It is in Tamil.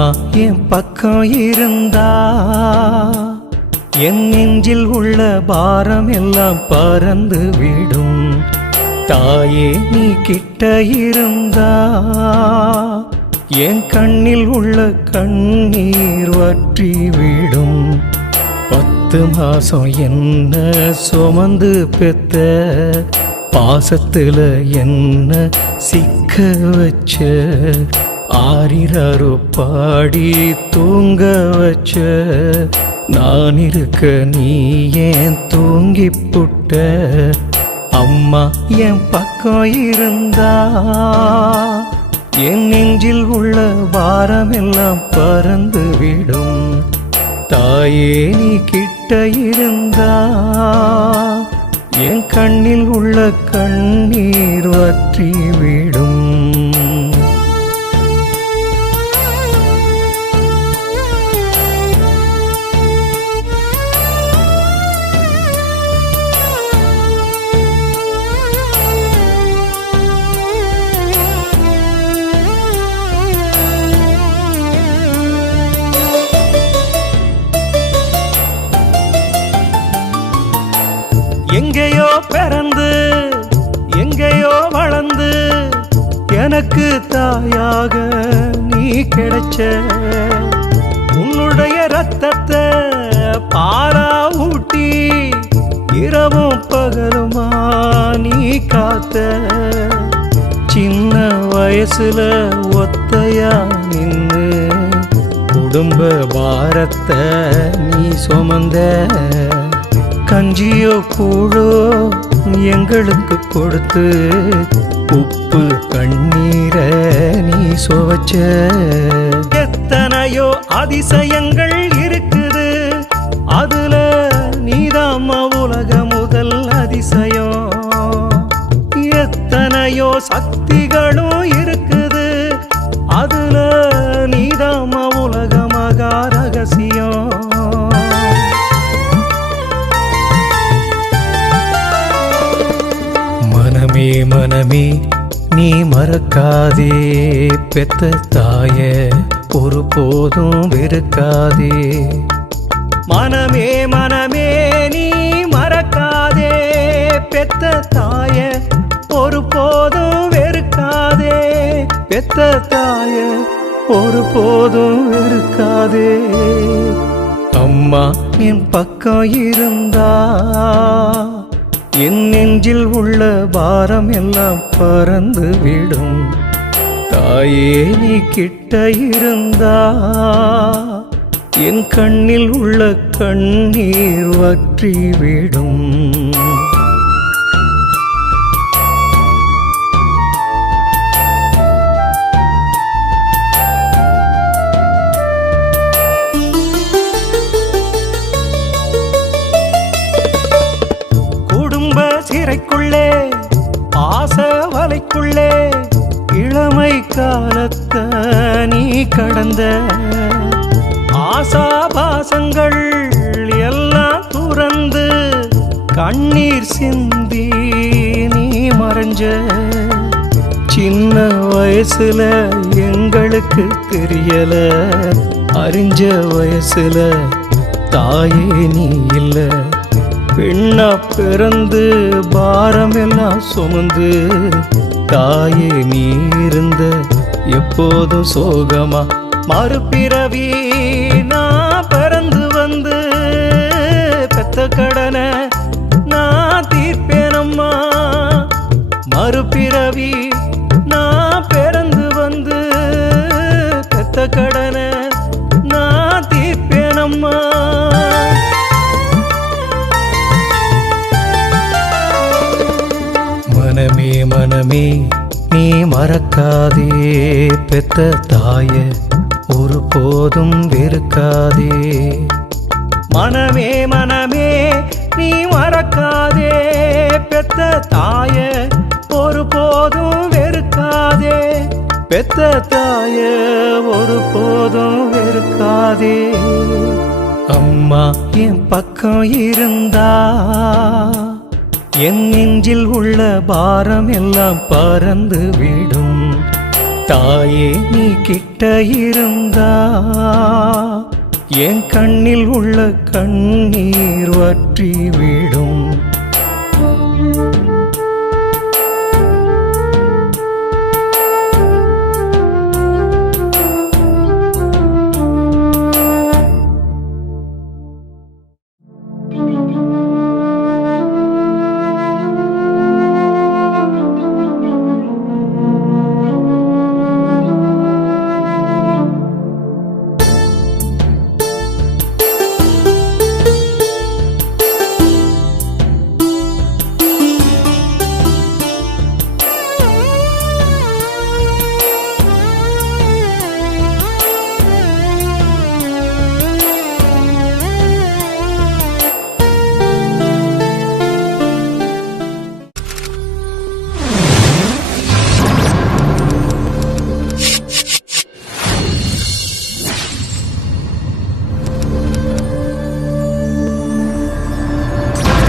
அம்மா என் பக்கம் இருந்தா என் நெஞ்சில் உள்ள பாரம் எல்லாம் பறந்து விடும். தாயே நீ கிட்ட இருந்தா என் கண்ணில் உள்ள கண்ணீர் வற்றி விடும். 10 மாசம் என்ன சுமந்து பெத்த பாசத்துல என்ன சிக்க வச்ச, ஆரிரோ பாடி தூங்க வச்ச, நான் இருக்க நீ ஏன் தூங்கி புட்ட. அம்மா என் பக்கம் இருந்தா என் நெஞ்சில் உள்ள பாரம் எல்லாம் பறந்து விடும். தாயே நீ கிட்ட இருந்தா என் கண்ணில் உள்ள கண்ணீர் வற்றி விடும். எங்கேயோ பிறந்து எங்கேயோ வளர்ந்து எனக்கு தாயாக நீ கிடைச்ச, உன்னுடைய ரத்தத்தை பாலா ஊட்டி இரவும் பகலுமா நீ காத்த. சின்ன வயசுல ஒத்தையா நின்று குடும்ப பாரத்தை நீ சுமந்த. கஞ்சியோ கூழோ எங்களுக்கு கொடுத்து உப்பு கண்ணீரை நீ சுவைச்ச. எத்தனையோ அதிசயங்கள் இருக்குது, அதுல நீதாம்மா உலக முதல் அதிசயம். எத்தனையோ சக்திகளும் இருக்குது, அதுல நீதாம்மா உலக மகா ரகசியம். மனமே மனமே நீ மறக்காதே பெத்த தாய ஒரு போதும் வெறுக்காதே. மனமே மனமே நீ மறக்காதே பெத்த தாய ஒரு போதும் வெறுக்காதே. பெத்த தாய ஒரு போதும் வெறுக்காதே. அம்மா என் பக்கம் இருந்தா என் நெஞ்சில் உள்ள பாரம் எல்லாம் பறந்து விடும். தாயே நீ கிட்ட இருந்தா என் கண்ணில் உள்ள கண்ணீர் வற்றி விடும். சிறைக்குள்ளே ஆச வலைக்குள்ளே இளமை காலத்தை நீ கடந்த. ஆசாபாசங்கள் எல்லாம் துறந்து கண்ணீர் சிந்தி நீ மறைஞ்ச. சின்ன வயசுல எங்களுக்கு தெரியல, அறிஞ்ச வயசுல தாயே நீ இல்ல. பெண்ணா பிறந்து பாரம் எல்லாம் சுமந்து தாயே நீ இருந்த எப்போதும் சோகமா. மறுபிறவி நான் பிறந்து வந்து பெத்த கடனை நான் தீர்ப்பேனம்மா. மறுபிறவி நான் பிறந்து வந்து பெத்த கடனை நான் தீர்ப்பேனம்மா. மனமே மனமே நீ மறக்காதே பெத்த தாய ஒரு போதும் வெறுக்காதே. மனமே மனமே நீ மறக்காதே பெத்த தாய ஒரு போதும் வெறுக்காதே. பெத்த தாய ஒரு போதும் வெறுக்காதே. அம்மா என் பக்கம் இருந்தா என் நெஞ்சில் உள்ள பாரம் எல்லாம் பறந்து விடும். தாயே நீ கிட்ட இருந்தா என் கண்ணில் உள்ள கண்ணீர் வற்றி விடும்.